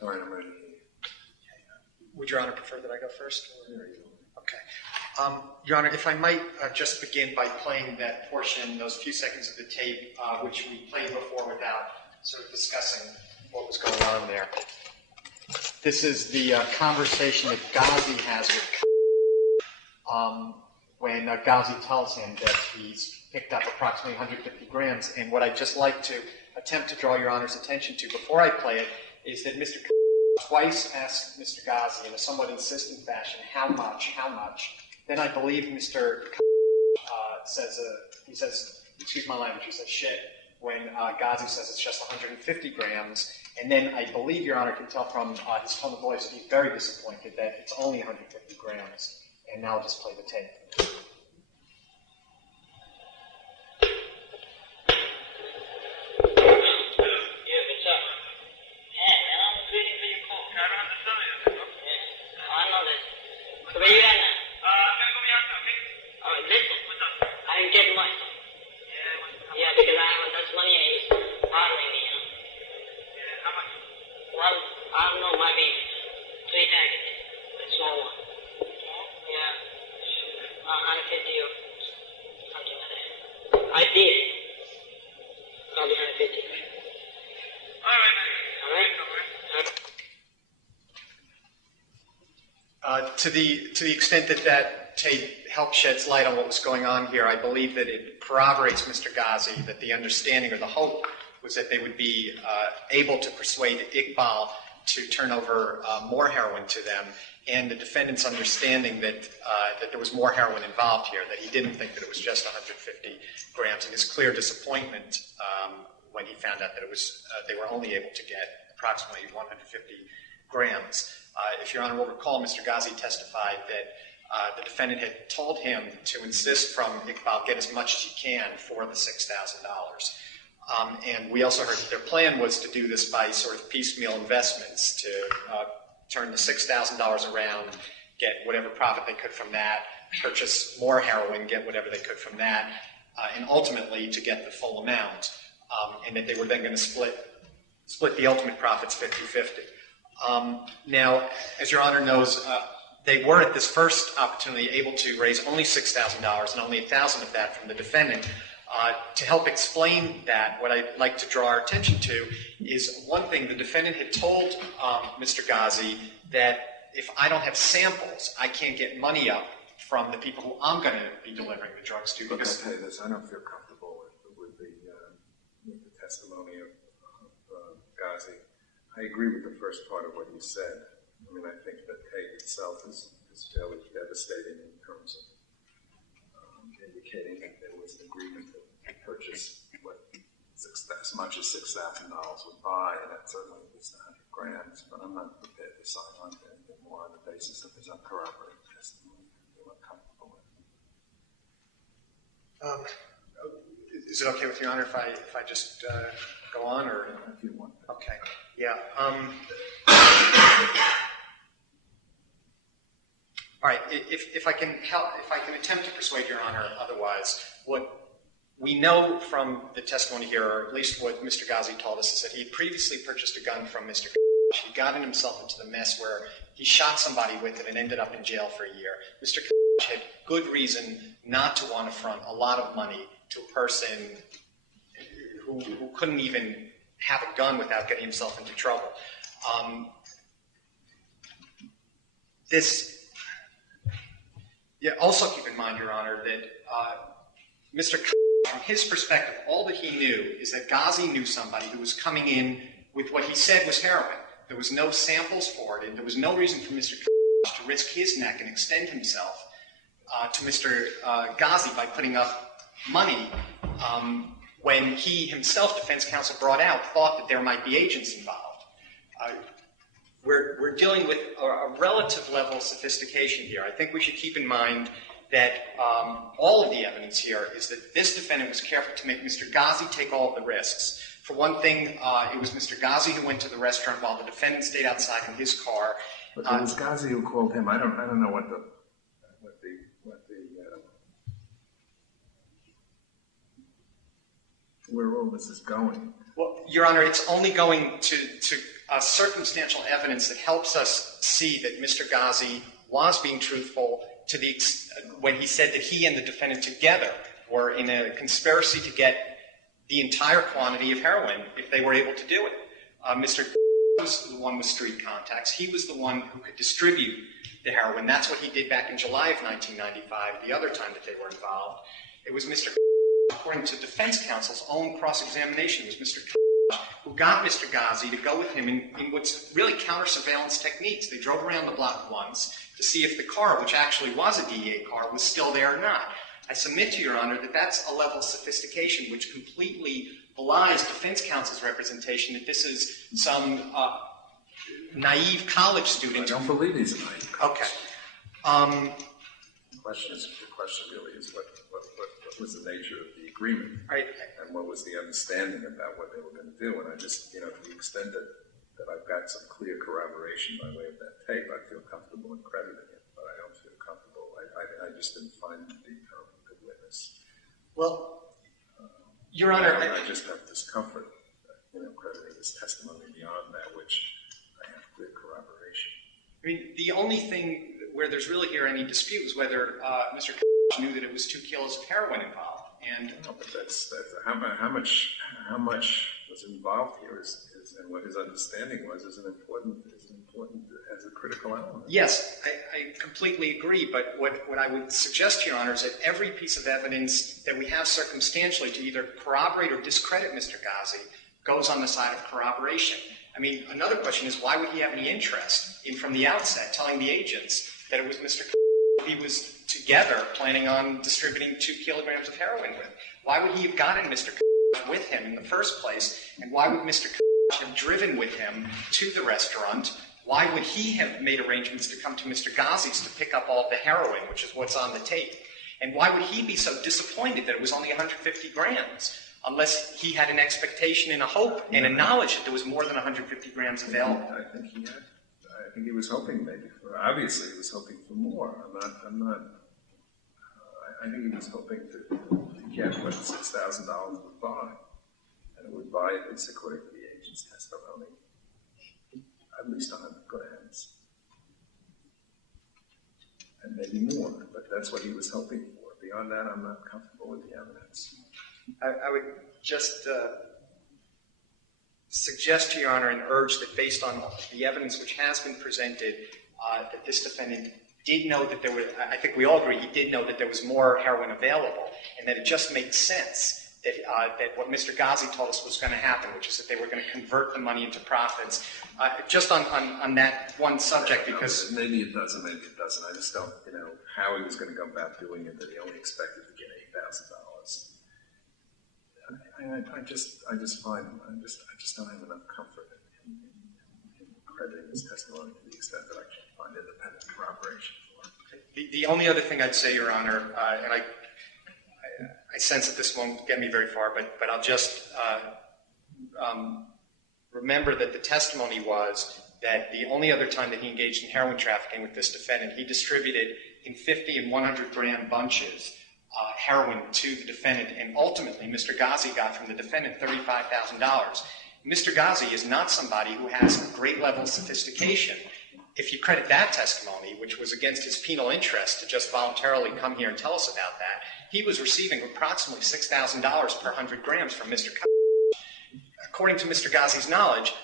All right, I'm ready. Would Your Honor prefer that I go first? Okay. Your Honor, if I might just begin by playing that portion, those few seconds of the tape, which we played before without sort of discussing what was going on there. This is the conversation that Ghazi has with when Ghazi tells him that he's picked up approximately 150 grams. And what I'd just like to attempt to draw Your Honor's attention to before I play it is that Mr. twice asked Mr. Ghazi in a somewhat insistent fashion, how much? Then I believe Mr. he says, excuse my language, he says shit, when Ghazi says it's just 150 grams. And then I believe Your Honor can tell from his tone of voice that he's very disappointed that it's only 150 grams. And now I'll just play the tape. To the extent that that tape helps sheds light on what was going on here, I believe that it corroborates Mr. Ghazi that the understanding or the hope was that they would be able to persuade Iqbal to turn over more heroin to them, and the defendant's understanding that there was more heroin involved here, that he didn't think that it was just 150 grams, and his clear disappointment when he found out that it was they were only able to get approximately 150 grams. If Your Honor will recall, Mr. Ghazi testified that the defendant had told him to insist from Iqbal, get as much as you can for the $6,000. And we also heard that their plan was to do this by sort of piecemeal investments, to turn the $6,000 around, get whatever profit they could from that, purchase more heroin, get whatever they could from that, and ultimately to get the full amount, and that they were then going to split the ultimate profits 50-50. Now, as Your Honor knows, they were at this first opportunity able to raise only $6,000 and only $1,000 of that from the defendant. To help explain that, what I'd like to draw our attention to is one thing. The defendant had told Mr. Ghazi that if I don't have samples, I can't get money up from the people who I'm going to be delivering the drugs to. Look, I'll tell you this, I don't feel comfortable with the testimony of Ghazi. I agree with the first part of what you said. I mean, I think that tape itself is fairly devastating in terms of indicating that there was an agreement to purchase what as much as $6,000 would buy, and that certainly was 100 grams, but I'm not prepared to sign on to anything more on the basis of his uncorroborated testimony. I feel uncomfortable with it. Is it okay with Your Honor if I just go on, or if you want? Okay. Yeah. All right. If I can attempt to persuade Your Honor otherwise, what we know from the testimony here, or at least what Mr. Ghazi told us, is that he had previously purchased a gun from Mr. He gotten himself into the mess where he shot somebody with it and ended up in jail for a year. Mr. had good reason not to want to front a lot of money to a person who couldn't even have a gun without getting himself into trouble. Also keep in mind, Your Honor, that Mr. from his perspective, all that he knew is that Ghazi knew somebody who was coming in with what he said was heroin. There was no samples for it, and there was no reason for Mr. to risk his neck and extend himself to Mr. Ghazi by putting up money when he himself, defense counsel brought out, thought that there might be agents involved. We're dealing with a relative level of sophistication here. I think we should keep in mind that all of the evidence here is that this defendant was careful to make Mr. Ghazi take all of the risks. For one thing, it was Mr. Ghazi who went to the restaurant while the defendant stayed outside in his car. But it was Ghazi who called him. I don't know what the where all this is going. Well, Your Honor, it's only going to circumstantial evidence that helps us see that Mr. Ghazi was being truthful when he said that he and the defendant together were in a conspiracy to get the entire quantity of heroin if they were able to do it. Mr. was the one with street contacts. He was the one who could distribute the heroin. That's what he did back in July of 1995, the other time that they were involved. It was Mr. according to defense counsel's own cross-examination, it was Mr. who got Mr. Ghazi to go with him in what's really counter-surveillance techniques. They drove around the block once to see if the car, which actually was a DEA car, was still there or not. I submit to Your Honor that that's a level of sophistication which completely belies defense counsel's representation that this is some naive college student. I don't believe he's a naive college Okay. The question really is what was the nature of the agreement, Right. and what was the understanding about what they were going to do. And I just, to the extent that I've got some clear corroboration by way of that tape, I feel comfortable in crediting it, but I don't feel comfortable. I just didn't find him to be a good witness. Well, Your Honor, I just have discomfort, crediting his testimony beyond that, which I have clear corroboration. I mean, the only thing where there's really here any dispute is whether Mr. knew that it was 2 kilos of heroin involved. And no, but that's how much was involved here is and what his understanding was is an important as a critical element. yes, I completely agree. But what I would suggest, Your Honor, is that every piece of evidence that we have circumstantially to either corroborate or discredit Mr. Ghazi goes on the side of corroboration. I mean, another question is why would he have any interest in, from the outset, telling the agents that it was Mr. he was together planning on distributing 2 kilograms of heroin with? Why would he have gotten Mr. with him in the first place? And why would Mr. have driven with him to the restaurant? Why would he have made arrangements to come to Mr. Ghazi's to pick up all the heroin, which is what's on the tape? And why would he be so disappointed that it was only 150 grams? Unless he had an expectation and a hope and a knowledge that there was more than 150 grams available. I think he was hoping maybe obviously he was hoping for more. I think he was hoping to get what $6,000 would buy. And it would buy, at least according to the agent's testimony, at least 100 grams. And maybe more, but that's what he was hoping for. Beyond that, I'm not comfortable with the evidence. I would just suggest to Your Honor and urge that based on the evidence which has been presented, that this defendant did know that there was, I think we all agree, he did know that there was more heroin available, and that it just made sense that what Mr. Ghazi told us was going to happen, which is that they were going to convert the money into profits. Just on that one subject, because... Maybe it doesn't, maybe it doesn't. I just don't, how he was going to go about doing it, that he only expected to get $8,000. I just don't have enough comfort in crediting his testimony to the extent that I can find independent corroboration for it. The only other thing I'd say, Your Honor, and I sense that this won't get me very far, but I'll just remember that the testimony was that the only other time that he engaged in heroin trafficking with this defendant, he distributed in 50 and 100 gram bunches heroin to the defendant, and ultimately Mr. Ghazi got from the defendant $35,000. Mr. Ghazi is not somebody who has a great level of sophistication. If you credit that testimony, which was against his penal interest to just voluntarily come here and tell us about that, he was receiving approximately $6,000 per 100 grams from Mr. Ghazi. According to Mr. Ghazi's knowledge,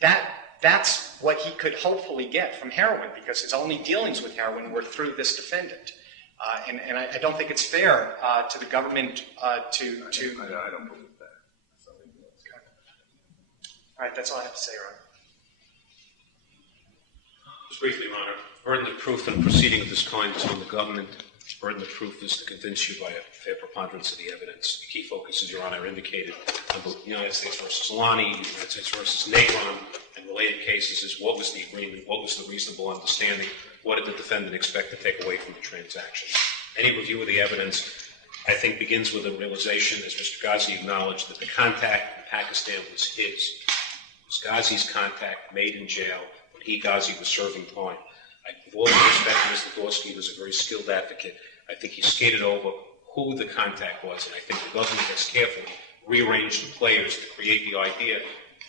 that's what he could hopefully get from heroin, because his only dealings with heroin were through this defendant. And I don't think it's fair to the government to... I don't believe that. All right, that's all I have to say, Your Honor. Just briefly, Your Honor, burden of proof in a proceeding of this kind is on the government. Burden of proof is to convince you by a fair preponderance of the evidence. The key focus, as Your Honor indicated, on the United States versus Lonnie, United States versus Negron, and related cases is what was the agreement, what was the reasonable understanding, what did the defendant expect to take away from the transaction. Any review of the evidence, I think, begins with a realization, as Mr. Ghazi acknowledged, that the contact in Pakistan was his. It was Ghazi's contact made in jail when he, Ghazi, was serving time. With all due respect to Mr. Dorsky, was a very skilled advocate. I think he skated over who the contact was, and I think the government has carefully rearranged the players to create the idea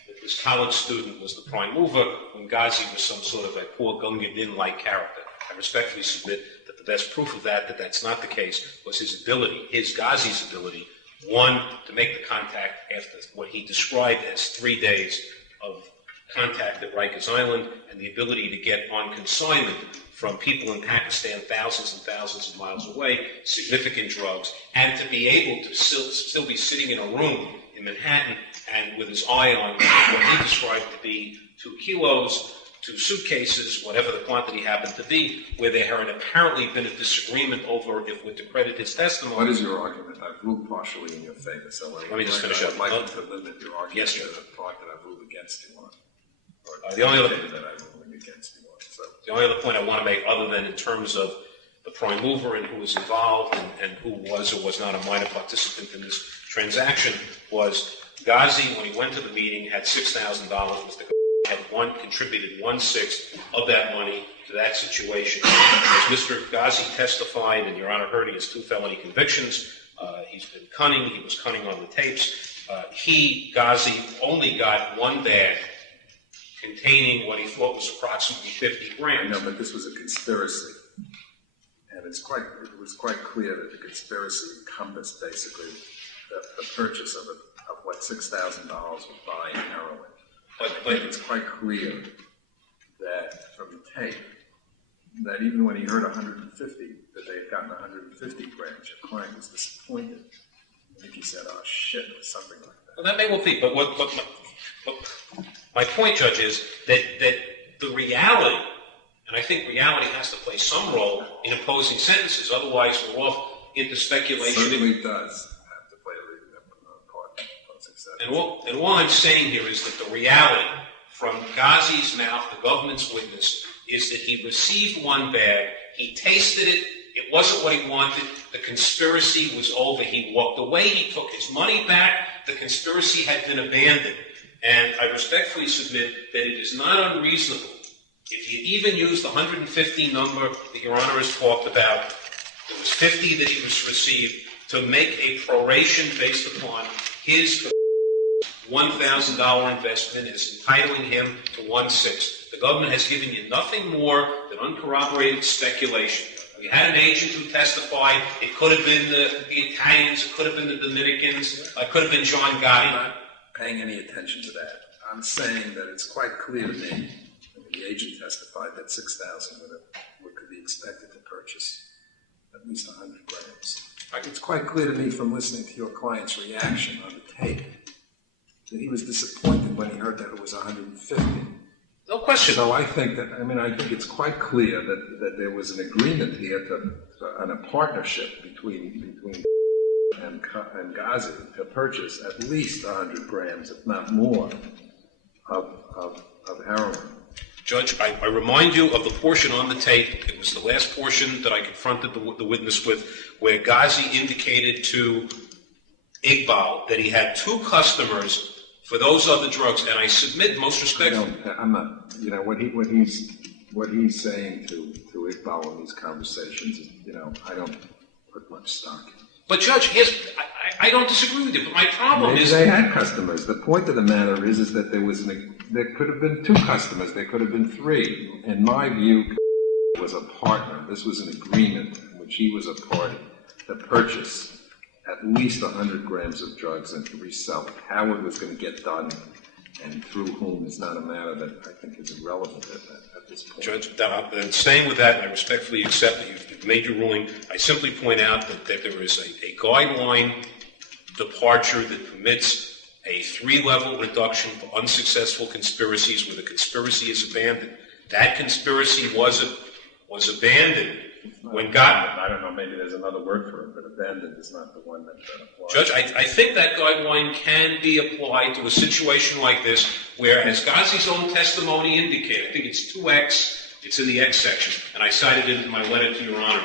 that his college student was the prime mover, when Ghazi was some sort of a poor Gunga-Din-like character. I respectfully submit that the best proof of that that's not the case, was his ability, Ghazi's ability, one, to make the contact after what he described as 3 days of contact at Rikers Island, and the ability to get on consignment from people in Pakistan thousands and thousands of miles away, significant drugs, and to be able to still be sitting in a room in Manhattan and with his eye on what he described to be 2 kilos, 2 suitcases, whatever the quantity happened to be, where there had apparently been a disagreement over if we're to credit his testimony. What is your argument? I've ruled partially in your favor, so let me just finish up. I'd like you to limit your argument Yes, to sir. the part that I've ruled against you on. Or The only other- that I'm ruling against you on. So. The only other point I want to make, other than in terms of the prime mover and who was involved and who was or was not a minor participant in this transaction, was Ghazi, when he went to the meeting, had $6,000. Mr. had contributed 1/6 of that money to that situation. As Mr. Ghazi testified, and Your Honor heard, he has 2 felony convictions. He's been cunning. He was cunning on the tapes. Ghazi, only got 1 bag containing what he thought was approximately 50 grams. I know, but this was a conspiracy. And it was quite clear that the conspiracy encompassed basically the purchase of what $6,000 would buy in heroin. I think it's quite clear that from the tape, that even when he heard 150, that they had gotten 150 grams, your client was disappointed. I think he said, "Oh shit," or something like that. Well, that may well be, but my point, Judge, is that the reality, and I think reality has to play some role in imposing sentences, otherwise we're off into speculation. It certainly does have to play a part in imposing sentences. And all I'm saying here is that the reality from Ghazi's mouth, the government's witness, is that he received 1 bag, he tasted it, it wasn't what he wanted, the conspiracy was over, he walked away, he took his money back, the conspiracy had been abandoned. And I respectfully submit that it is not unreasonable, if you even use the 150 number that Your Honor has talked about, there was 50 that he was received, to make a proration based upon his $1,000 investment is entitling him to 1/6. The government has given you nothing more than uncorroborated speculation. We had an agent who testified. It could have been the Italians, it could have been the Dominicans, it could have been John Gotti. I'm not paying any attention to that. I'm saying that it's quite clear to me that the agent testified that 6,000 could be expected to purchase at least 100 grams. It's quite clear to me from listening to your client's reaction on the tape that he was disappointed when he heard that it was 150. No question. So I think it's quite clear that there was an agreement here and a partnership between and Ghazi to purchase at least 100 grams, if not more, of heroin. Judge, I remind you of the portion on the tape. It was the last portion that I confronted the witness with, where Ghazi indicated to Iqbal that he had 2 customers for those other drugs, and I submit most respectfully. I'm not. What he's saying to Iqbal in these conversations, I don't put much stock in. But Judge, I don't disagree with you, but my problem Maybe is they had customers. The point of the matter is that there could have been 2 customers. There could have been 3. In my view, was a partner. This was an agreement in which he was a party to purchase at least 100 grams of drugs and to resell it. How it was going to get done and through whom is not a matter that I think is irrelevant at this point. Judge, then staying with that, and I respectfully accept that you've made your ruling, I simply point out that there is a guideline departure that permits a 3-level reduction for unsuccessful conspiracies where the conspiracy is abandoned. That conspiracy was abandoned when God... I don't know, maybe there's another word for it, but abandoned is not the one that applies. Judge, I think that guideline can be applied to a situation like this where, as Ghazi's own testimony indicated, I think it's 2X, it's in the X section, and I cited it in my letter to Your Honor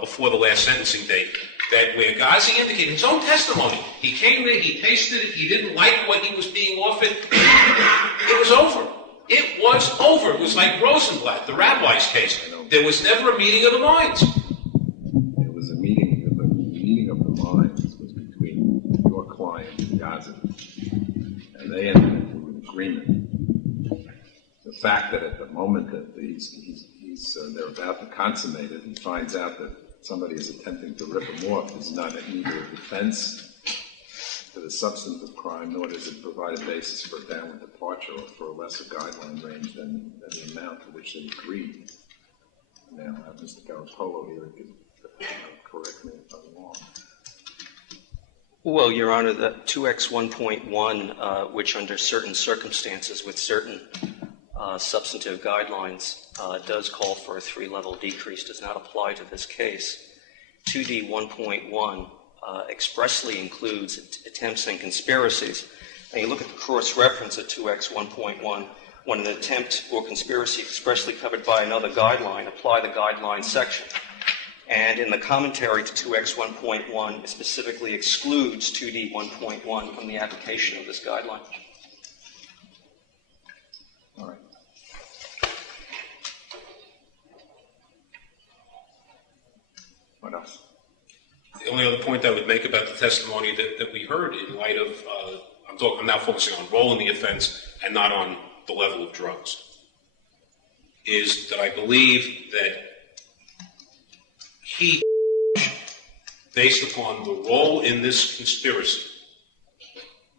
before the last sentencing date, that where Ghazi indicated his own testimony, he came there, he tasted it, he didn't like what he was being offered, it was over. It was over. It was like Rosenblatt, the rabbi's case. There was never a meeting of the minds. It was a meeting of the minds was between your client and Ghazi. And they entered into an agreement fact that at the moment that they're about to consummate it, he finds out that somebody is attempting to rip him off is not either a defense to the substantive crime, nor does it provide a basis for a downward departure or for a lesser guideline range than the amount to which they agreed. Now, Mr. Garapolo here could correct me if I'm wrong. Well, Your Honor, the 2X1.1, which under certain circumstances with certain substantive guidelines does call for a 3-level decrease, does not apply to this case. 2D1.1 expressly includes attempts and conspiracies. And you look at the cross-reference at 2X1.1, when an attempt or conspiracy expressly covered by another guideline, apply the guideline section. And in the commentary to 2X1.1, it specifically excludes 2D1.1 from the application of this guideline. All right. What else? The only other point I would make about the testimony that we heard in light of, I'm now focusing on role in the offense and not on the level of drugs, is that I believe that he, based upon the role in this conspiracy,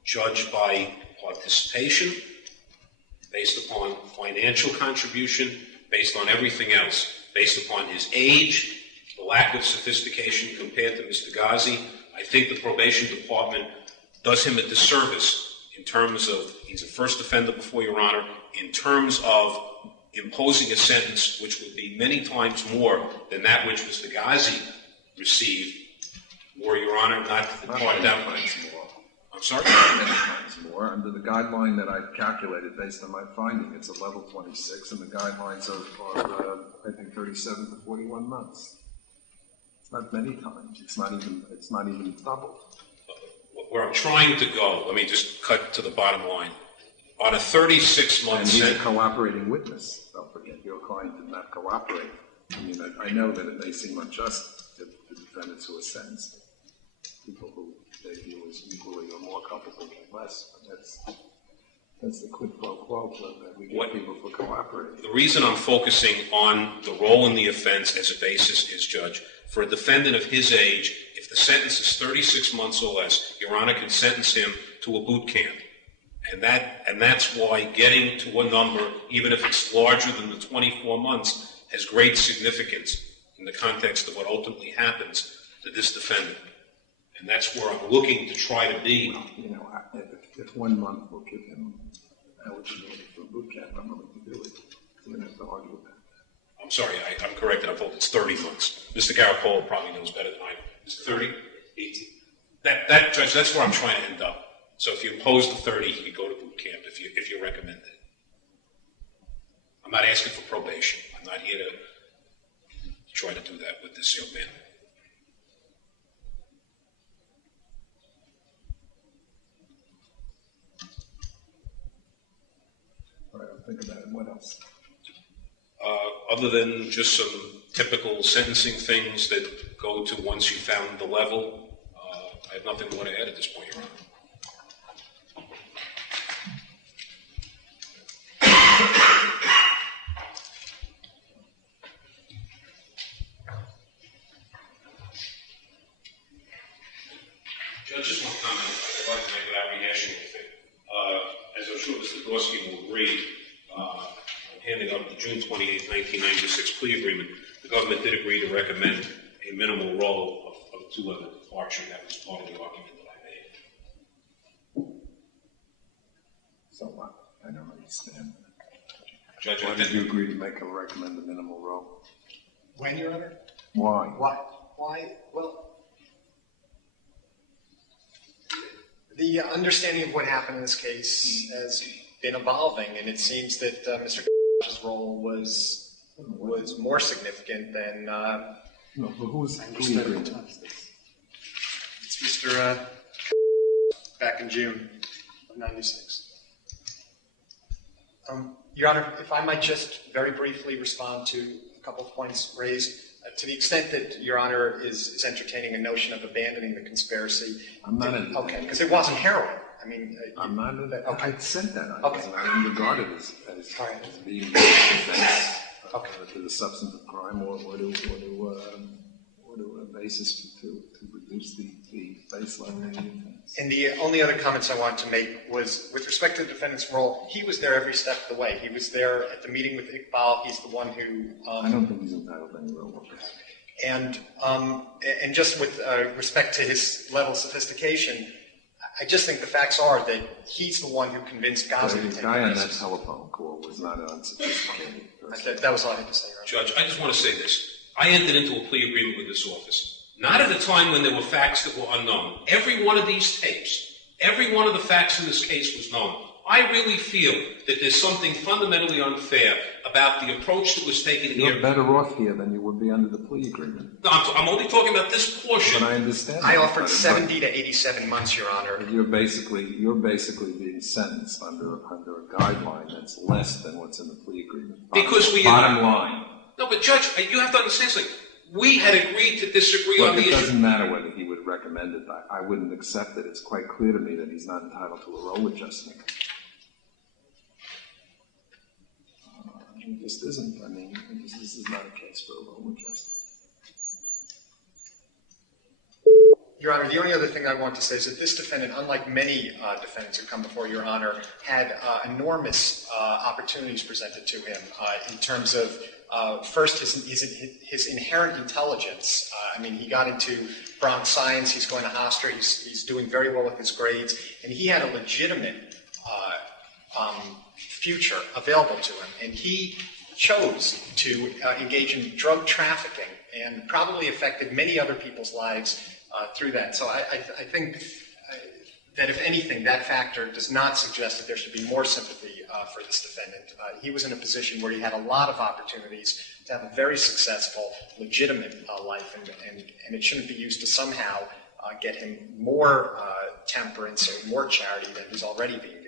judged by participation, based upon financial contribution, based on everything else, based upon his age, the lack of sophistication compared to Mr. Ghazi, I think the probation department does him a disservice in terms of, he's a first offender before Your Honor, in terms of imposing a sentence which would be many times more than that which Mr. Ghazi received, or Your Honor, not to the part that much more. I'm sorry? Many times more. Under the guideline that I've calculated based on my finding, it's a level 26, and the guidelines are I think, 37 to 41 months. It's not many times. It's not even double. Where I'm trying to go, let me just cut to the bottom line. On a 36-month And he's a sentence, cooperating witness. Don't forget, your client did not cooperate. I mean, I know that it may seem unjust to defendants who are sentenced, people who they view as equally or more culpable than less, but that's the quid pro quo that we get people for cooperating. the reason I'm focusing on the role in the offense as a basis is, Judge, for a defendant of his age, if the sentence is 36 months or less, Your Honor can sentence him to a boot camp. And that's why getting to a number, even if it's larger than the 24 months, has great significance in the context of what ultimately happens to this defendant. And that's where I'm looking to try to be. Well, you know, if 1 month will give him eligibility for a boot camp, I'm willing to do it. So we don't have to argue with that. I'm sorry, I'm corrected. I'm told it's 30 months. Mr. Garapolo probably knows better than I do. Is it 30? 18? That, Judge, that's where I'm trying to end up. So if you impose the 30, he could go to boot camp if you recommend it. I'm not asking for probation. I'm not here to try to do that with this young man. All right, I'll think about it. What else? Other than just some typical sentencing things that go to once you found the level, I have nothing more to add at this point, Your Honor. Judge, just one comment I'd like to make without rehashing anything. As I'm sure Mr. Dorsky will agree, handing up the June 28, 1996 plea agreement, the government did agree to recommend a minimal role of a 2-level departure. That was part of the argument that I made. So what? I don't understand. Judge, Why did you agree to recommend a minimal role? When, Your Honor? Why? Why? Well, the understanding of what happened in this case has been evolving, and it seems that Mr. His role was more significant than. No, but who's plea agreement? It's Mr. Back in June of '96. Your Honor, if I might just very briefly respond to a couple of points raised. To the extent that Your Honor is entertaining a notion of abandoning the conspiracy. I'm not entertaining. Okay, because it wasn't heroin. I mean, I'm not, okay. I said that. Okay. I didn't regard it as All right. being a defense Okay. to the substantive crime or to a basis to reduce the baseline of the offense. And the only other comments I wanted to make was with respect to the defendant's role, he was there every step of the way. He was there at the meeting with Iqbal. He's the one who... I don't think he's entitled to any real work. And just with respect to his level of sophistication, I just think the facts are that he's the one who convinced Ghazi to The take guy on the that case. telephone call was not an unsophisticated person. That was all I had to say, Your Honor. Judge, I just want to say this. I entered into a plea agreement with this office. Not at a time when there were facts that were unknown. Every one of these tapes, every one of the facts in this case was known. I really feel that there's something fundamentally unfair about the approach that was taken here. You're better off here than you would be under the plea agreement. No, I'm only talking about this portion. But I understand. I that, offered but 70 to 87 months, Your Honor. You're basically being sentenced under a guideline that's less than what's in the plea agreement. Because we... Bottom line. No, but Judge, you have to understand something. We had agreed to disagree on Look, the it issue. doesn't matter whether he would recommend it. I wouldn't accept it. It's quite clear to me that he's not entitled to a role adjustment. It just isn't. I mean, this is not a case for a role adjustment. Your Honor, the only other thing I want to say is that this defendant, unlike many defendants who come before Your Honor, had enormous opportunities presented to him in terms of, first, his inherent intelligence. I mean, he got into Bronx Science, he's going to Hofstra, he's doing very well with his grades, and he had a legitimate future available to him. And he chose to engage in drug trafficking and probably affected many other people's lives through that. So I think that if anything, that factor does not suggest that there should be more sympathy for this defendant. He was in a position where he had a lot of opportunities to have a very successful, legitimate life, and it shouldn't be used to somehow get him more temperance or more charity than he's already being